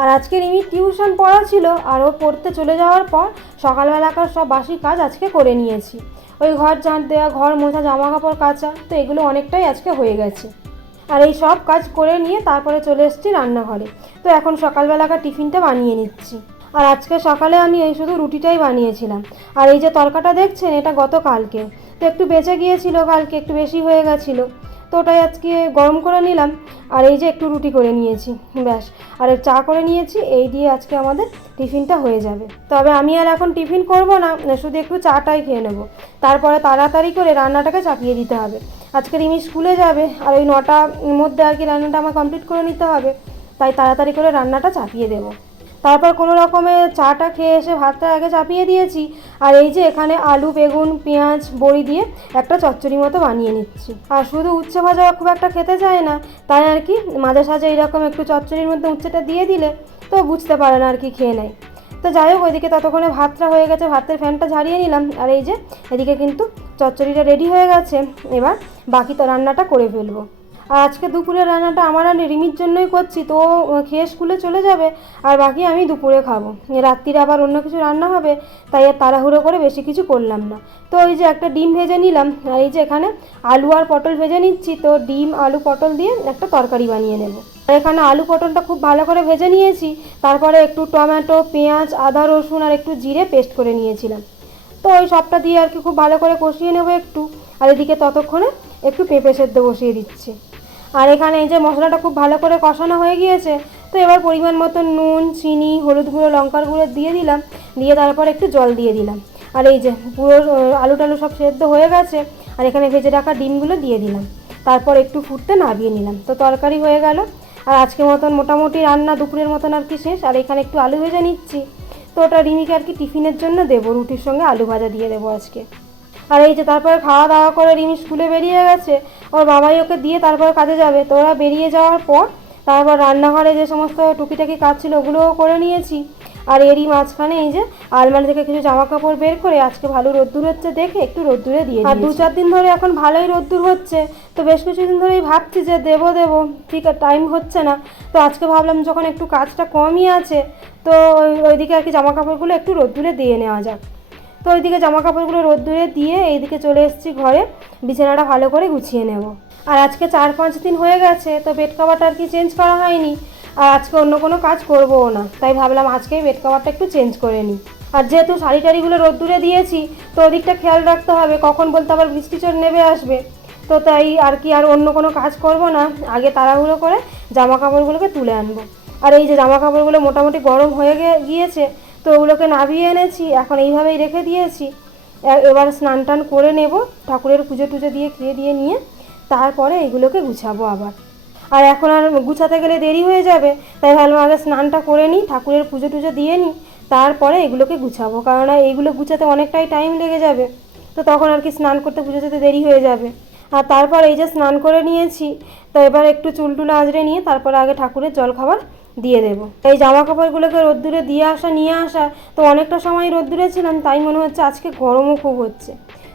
আর আজকে রিমি টিউশন পড়া ছিল, আর ও পড়তে চলে যাওয়ার পর সকালবেলাকার সব বাসি কাজ আজকে করে নিয়েছি। ওই ঘর ঝাঁট দেওয়া, ঘর মোছা জামা কাপড় কাচা, তো এগুলো অনেকটাই আজকে হয়ে গেছে। আর এই সব কাজ করে নিয়ে তারপরে চলে এসেছি রান্নাঘরে। তো এখন সকালবেলাকার টিফিনটা বানিয়ে নিচ্ছি। আর আজকে সকালে আমি এই শুধু রুটিটাই বানিয়েছিলাম। আর এই যে তরকাটা দেখছেন, এটা গতকালকে। তো একটু বেঁচে গিয়েছিল কালকে, একটু বেশি হয়ে গেছিল। তো ওটাই আজকে গরম করে নিলাম, আর এই যে একটু রুটি করে নিয়েছি, ব্যাস। আর চা করে নিয়েছি, এই দিয়ে আজকে আমাদের টিফিনটা হয়ে যাবে। তবে আমি আর এখন টিফিন করব না, শুধু একটু চাটাই খেয়ে নেব। তারপরে তাড়াতাড়ি করে রান্নাটাকে চাপিয়ে দিতে হবে। আজকে রিমি স্কুলে যাবে, আর ওই নটার মধ্যে আর কি রান্নাটা আমার কমপ্লিট করে নিতে হবে, তাই তাড়াতাড়ি করে রান্নাটা চাপিয়ে দেবো। তারপর কোনো রকমে চাটা খেয়ে এসে ভাতটা আগে চাপিয়ে দিয়েছি। আর এই যে এখানে আলু, বেগুন, পেঁয়াজ, বড়ি দিয়ে একটা চচ্চড়ি মতো বানিয়ে নিচ্ছি। আর শুধু উচ্ছে ভাজা খুব একটা খেতে চায় না, তাই আর কি মাঝে সাঝে এইরকম একটু চচ্চড়ির মধ্যে উচ্ছেটা দিয়ে দিলে তো বুঝতে পারে না আর কি খেয়ে নেয়। তো যাই হোক, ওইদিকে ততক্ষণে ভাতটা হয়ে গেছে, ভাতের ফ্যানটা ঝাড়িয়ে নিলাম। আর এই যে এদিকে কিন্তু চচ্চড়িটা রেডি হয়ে গেছে। এবার বাকি তো রান্নাটা করে ফেলব। আর আজকে দুপুরে রান্নাটা আমার আর রিমির জন্যই করছি, তো খেয়ে স্কুলে চলে যাবে আর বাকি আমি দুপুরে খাব। রাত্রিরে আবার অন্য কিছু রান্না হবে, তাই আর তাড়াহুড়ো করে বেশি কিছু করলাম না। তো ওই যে একটা ডিম ভেজে নিলাম, আর এই যে এখানে আলু আর পটল ভেজে নিচ্ছি, তো ডিম, আলু, পটল দিয়ে একটা তরকারি বানিয়ে নেব। এখানে আলু, পটলটা খুব ভালো করে ভেজে নিয়েছি, তারপরে একটু টমেটো, পেঁয়াজ, আদা, রসুন আর একটু জিরে পেস্ট করে নিয়েছিলাম। তো ওই সবটা দিয়ে আর কি খুব ভালো করে কষিয়ে নেব একটু, আর এদিকে ততক্ষণে একটু পেঁপে সেদ্ধ বসিয়ে দিচ্ছি। আর এখানে এই যে মশলাটা খুব ভালো করে কষানো হয়ে গিয়েছে, তো এবার পরিমাণ মতো নুন, চিনি, হলুদ গুঁড়ো, লঙ্কার গুঁড়ো দিয়ে দিলাম, দিয়ে তারপর একটু জল দিয়ে দিলাম। আর এই যে পুরো আলু টালু সব সেদ্ধ হয়ে গেছে, আর এখানে ভেজে রাখা ডিমগুলো দিয়ে দিলাম। তারপর একটু ফুটতে নাবিয়ে নিলাম। তো তরকারি হয়ে গেল, আর আজকে মতন মোটামুটি রান্না দুপুরের মতন আর কি শেষ, আর এখানে একটু আলু ভেজে নিচ্ছি। তো ওটা রিমিকে আর কি টিফিনের জন্য দেবো, রুটির সঙ্গে আলু ভাজা দিয়ে দেবো আজকে। আর এই যে তারপরে খাওয়া দাওয়া করে রিমি স্কুলে বেরিয়ে গেছে ওর বাবাই ওকে দিয়ে তারপর কাজে যাবে। তো ওরা বেরিয়ে যাওয়ার পর তারপর রান্নাঘরে যে সমস্ত টুকিটাকি কাজ ছিল ওগুলোও করে নিয়েছি। আর এরই মাঝখানে এই যে আলমারি থেকে কিছু জামা কাপড় বের করে আজকে ভালো রোদ্দুর হচ্ছে দেখে একটু রোদ্দুরে দিয়ে আর দু চার দিন ধরে এখন ভালোই রোদ্দুর হচ্ছে। তো বেশ কিছুদিন ধরেই ভাবছি যে দেবো দেবো। ঠিক টাইম হচ্ছে না। তো আজকে ভাবলাম যখন একটু কাজটা কমই আছে তো ওই- ওইদিকে আর কি জামা কাপড়গুলো একটু রোদ্দুরে দিয়ে নেওয়া যাক। তো ওইদিকে জামা কাপড়গুলো রোদ্দুরে দিয়ে এইদিকে চলে এসেছি ঘরে। বিছানাটা ভালো করে গুছিয়ে নেব। আর আজকে চার পাঁচ দিন হয়ে গেছে, তো বেড কাভারটা আর কি চেঞ্জ করা হয়নি। আর আজকে অন্য কোনো কাজ করবও না। তাই ভাবলাম আজকেই বেড কাভারটা একটু চেঞ্জ করে নিই। আর যেহেতু শাড়ি টাড়িগুলো রোদ্দুরে দিয়েছি, তো ওদিকটা খেয়াল রাখতে হবে, কখন বলতে আবার বৃষ্টি চোর নেমে আসবে। তো তাই আর কি আর অন্য কোনো কাজ করব না, আগে তাড়াহুড়ো করে জামা কাপড়গুলোকে তুলে আনব। আর এই যে জামা কাপড়গুলো মোটামুটি গরম হয়ে গিয়েছে তো ওগুলোকে নাবিয়ে এনেছি, এখন এইভাবেই রেখে দিয়েছি। এবার স্নান টান করে নেব, ঠাকুরের পুজো টুজো দিয়ে খেয়ে দিয়ে নিয়ে তারপরে এইগুলোকে গুছাবো আবার। আর এখন আর গুছাতে গেলে দেরি হয়ে যাবে, তাই ভাবলাম আগে স্নানটা করে নিই, ঠাকুরের পুজো টুজো দিয়ে নিই, তারপরে এগুলোকে গুছাবো। কারণ এইগুলো গুছাতে অনেকটাই টাইম লেগে যাবে, তো তখন আর কি স্নান করতে পুজো যেতে দেরি হয়ে যাবে। আর তারপর এই যে স্নান করে নিয়েছি, তো এবার একটু চুলটুলো আঁচড়ে নিয়ে তারপর আগে ঠাকুরের জল খাবার দিয়ে দেবো। এই জামা কাপড়গুলোকে রোদ্দুরে দিয়ে আসা, নিয়ে আসা, তো অনেকটা সময় রোদ্দুরে ছিলাম, তাই মনে হচ্ছে আজকে গরমও খুব হচ্ছে।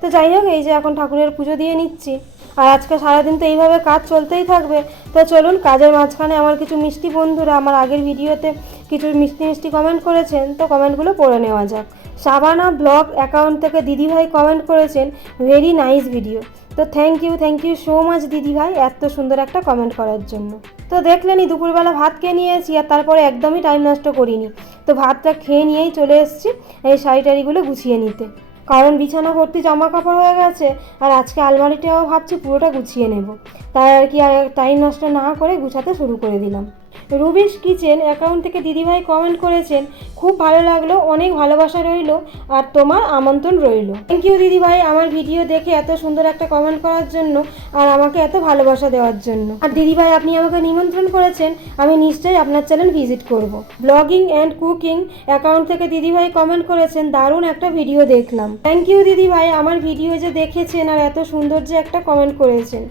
তো যাই হোক, এই যে এখন ঠাকুরের পুজো দিয়ে নিচ্ছি। আর আজকে সারাদিন তো এইভাবে কাজ চলতেই থাকবে। তো চলুন, কাজের মাঝখানে আমার কিছু মিষ্টি বন্ধুরা আমার আগের ভিডিওতে কিছু মিষ্টি মিষ্টি কমেন্ট করেছেন, তো কমেন্টগুলো পড়ে নেওয়া যাক। সাবানা ব্লগ অ্যাকাউন্ট থেকে দিদিভাই কমেন্ট করেছেন ভেরি নাইস ভিডিও তো thank you thank you so much দিদিভাই এত সুন্দর একটা কমেন্ট করার জন্য। তো দেখলেনি দুপুরবেলা ভাত খেয়ে নিয়েছি আর তারপরে একদমই টাইম নষ্ট করিনি। তো ভাতটা খেয়ে নিয়েই চলে এসেছি এই শাড়ি টাড়িগুলো গুছিয়ে নিতে। কারণ বিছানা ভর্তি জামা কাপড় হয়ে গেছে আর আজকে আলমারিটাও ভাবছি পুরোটা গুছিয়ে নেব। তাই আর কি আর টাইম নষ্ট না করে গুছাতে শুরু করে দিলাম। রুবিস কিচেন অ্যাকাউন্ট থেকে দিদিভাই কমেন্ট করেছেন, খুব ভালো লাগল, অনেক ভালোবাসা রইল আর তোমার আমন্ত্রণ রইল। থ্যাংক ইউ দিদিভাই আমার ভিডিও দেখে এত সুন্দর একটা কমেন্ট করার জন্য আর আমাকে এত ভালোবাসা দেওয়ার জন্য। আর দিদিভাই, আপনি আমাকে নিমন্ত্রণ করেছেন, আমি নিশ্চয়ই আপনার চ্যানেল ভিজিট করব। ব্লগিং অ্যান্ড কুকিং অ্যাকাউন্ট থেকে দিদিভাই কমেন্ট করেছেন, দারুণ একটা ভিডিও দেখলাম। থ্যাংক ইউ দিদিভাই, আমার ভিডিও যে দেখেছেন আর এত সুন্দর যে একটা কমেন্ট করেছেন।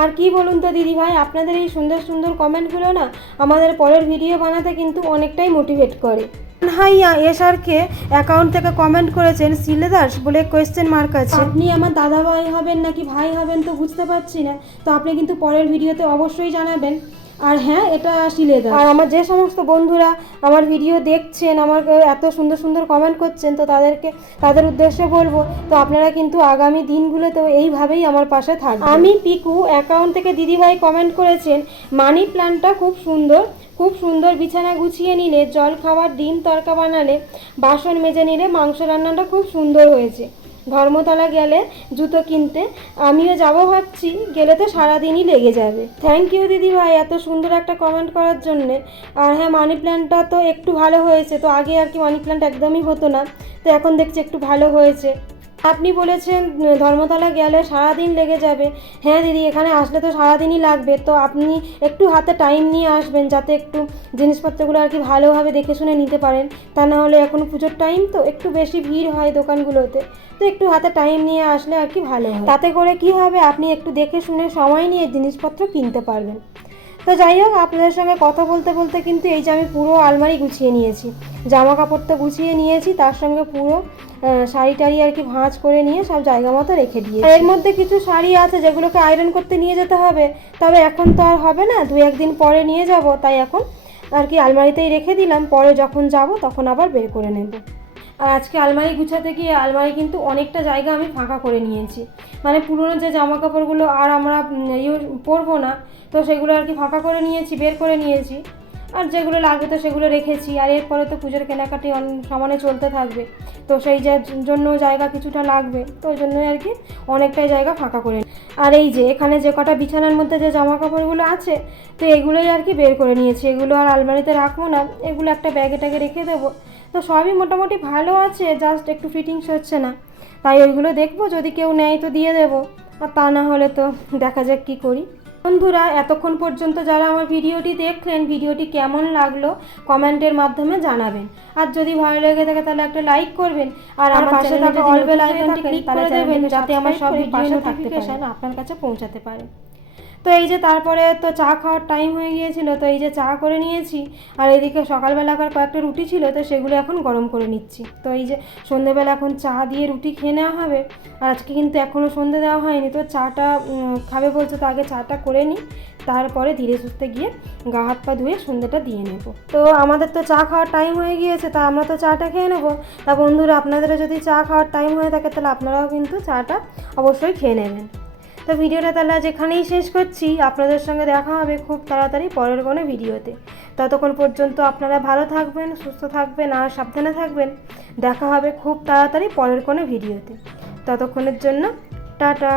আর কি বলুন তো দিদি ভাই আপনাদের এই সুন্দর সুন্দর কমেন্টগুলো না আমাদের পরের ভিডিও বানাতে কিন্তু অনেকটাই মোটিভেট করে। হাইয়া এসআরকে অ্যাকাউন্ট থেকে কমেন্ট করেছেন সিলেদাস বলে কোয়েশ্চেন মার্ক আছে। আপনি আমার দাদা ভাই হবেন নাকি ভাই হবেন তো বুঝতে পারছি না। তো আপনি কিন্তু পরের ভিডিওতে অবশ্যই জানাবেন। আর হ্যাঁ এটা শিলেদার আর আমার যে সমস্ত বন্ধুরা আমার ভিডিও দেখছেন আমার এত সুন্দর সুন্দর কমেন্ট করছেন তো তাদেরকে তাদের উদ্দেশ্যে বলব তো আপনারা কিন্তু আগামী দিনগুলোতেও এইভাবেই আমার পাশে থাকবেন। আমি পিকু অ্যাকাউন্ট থেকে দিদিভাই কমেন্ট করেছেন মানি প্ল্যান্টটা খুব সুন্দর খুব সুন্দর বিছানা গুছিয়ে নিলে জল খাবার ডিম তরকা বানালে বাসন মেজে নিলে মাংস রান্নাটা খুব সুন্দর হয়েছে। ধর্মতলা গেলে জুতো কিনতে। আমিও যাব ভাবছি, গেলে তো সারাদিনই লেগে যাবে। থ্যাংক ইউ দিদি ভাই, এত সুন্দর একটা কমেন্ট করার জন্যে। আর হ্যাঁ মানি প্ল্যান্টটা তো একটু ভালো হয়েছে, তো আগে আর কি মানি প্ল্যান্ট একদমই হতো না। তো এখন দেখছি একটু ভালো হয়েছে। আপনি বলেছেন ধর্মতলা গেলে সারাদিন লেগে যাবে। হ্যাঁ দিদি, এখানে আসলে তো সারাদিনই লাগবে। তো আপনি একটু হাতে টাইম নিয়ে আসবেন, যাতে একটু জিনিসপত্রগুলো আর কি ভালোভাবে দেখে শুনে নিতে পারেন। তা না হলে এখন পুজোর টাইম তো একটু বেশি ভিড় হয় দোকানগুলোতে। তো একটু হাতে টাইম নিয়ে আসলে আর কি ভালো হয়। তাতে করে কি হবে? আপনি একটু দেখে শুনে সময় নিয়ে জিনিসপত্র কিনতে পারবেন। তো যাই হোক, আপনাদের সঙ্গে কথা বলতে বলতে কিন্তু এই যে আমি পুরো আলমারি গুছিয়ে নিয়েছি। জামা কাপড় তো গুছিয়ে নিয়েছি, তার সঙ্গে পুরো শাড়ি টাড়ি আর কি ভাঁজ করে নিয়ে সব জায়গা মতো রেখে দিয়েছি। এর মধ্যে কিছু শাড়ি আছে যেগুলোকে আয়রন করতে নিয়ে যেতে হবে, তবে এখন তো আর হবে না। দু একদিন পরে নিয়ে যাব, তাই এখন আর কি আলমারিতেই রেখে দিলাম। পরে যখন যাব, তখন আবার বের করে নেব। আর আজকে আলমারি গুছাতে গিয়ে আলমারি কিন্তু অনেকটা জায়গা আমি ফাঁকা করে নিয়েছি। মানে পুরনো যে জামা কাপড়গুলো আর আমরা উম, ইয়ে পরবো না তো সেগুলো আর কি ফাঁকা করে নিয়েছি বের করে নিয়েছি। আর যেগুলো লাগবে তো সেগুলো রেখেছি আর এরপরে তো পুজোর কেনাকাটি সমানে চলতে থাকবে। তো সেই জন্য জায়গা কিছুটা লাগবে তো ওই জন্যই আর কি অনেকটাই জায়গা ফাঁকা করে আর এই যে এখানে যে কটা বিছানার মধ্যে যে জামা কাপড়গুলো আছে তো এগুলোই আর কি বের করে নিয়েছি। এগুলো আর আলমারিতে রাখব না এগুলো একটা ব্যাগে ট্যাগে রেখে দেবো। তো সবই মোটামুটি ভালো আছে জাস্ট একটু ফিটিংস হচ্ছে না। তাই ওইগুলো দেখব যদি কেউ নেয় তো দিয়ে দেবো। আর তা না হলে তো দেখা যাক কী করি। বন্ধুরা এতক্ষণ পর্যন্ত যারা আমার ভিডিওটি দেখলেন ভিডিওটি কেমন লাগল কমেন্টের মাধ্যমে জানাবেন। আর যদি ভালো লেগে থাকে তাহলে একটা লাইক করবেন। আর আমার পাশে থাকা অল বেল আইকনটি ক্লিক করে দেবেন যাতে আমার সব ভিডিও নোটিফিকেশন আপনার কাছে পৌঁছাতে পারে। তো এই যে তারপরে তো চা খাওয়ার টাইম হয়ে গিয়েছিল, তো এই যে চা করে নিয়েছি, আর এদিকে সকালবেলাকার কয়েকটা রুটি ছিল, তো সেগুলো এখন গরম করে নিচ্ছি। তো এই যে সন্ধেবেলা এখন চা দিয়ে রুটি খেয়ে নেওয়া হবে, আর আজকে কিন্তু এখনও সন্ধে দেওয়া হয়নি, তো চাটা খাবে বলছে তো আগে চাটা করে নিই, তারপরে ধীরে সুস্থে গিয়ে গা হাত পা ধুয়ে সন্ধ্যেটা দিয়ে নেব। তো আমাদের তো চা খাওয়ার টাইম হয়ে গিয়েছে, তা আমরা তো চাটা খেয়ে নেব। তা বন্ধুরা, আপনাদেরও যদি চা খাওয়ার টাইম হয়ে থাকে, তাহলে আপনারাও কিন্তু চাটা অবশ্যই খেয়ে নেবেন। তো ভিডিওটা তাহলে আজ এখানেই শেষ করছি। আপনাদের সঙ্গে দেখা হবে খুব তাড়াতাড়ি পরের কোনো ভিডিওতে। ততক্ষণ পর্যন্ত আপনারা ভালো থাকবেন, সুস্থ থাকবেন আর সাবধানে থাকবেন। দেখা হবে খুব তাড়াতাড়ি পরের কোনো ভিডিওতে। ততক্ষণের জন্য, টাটা।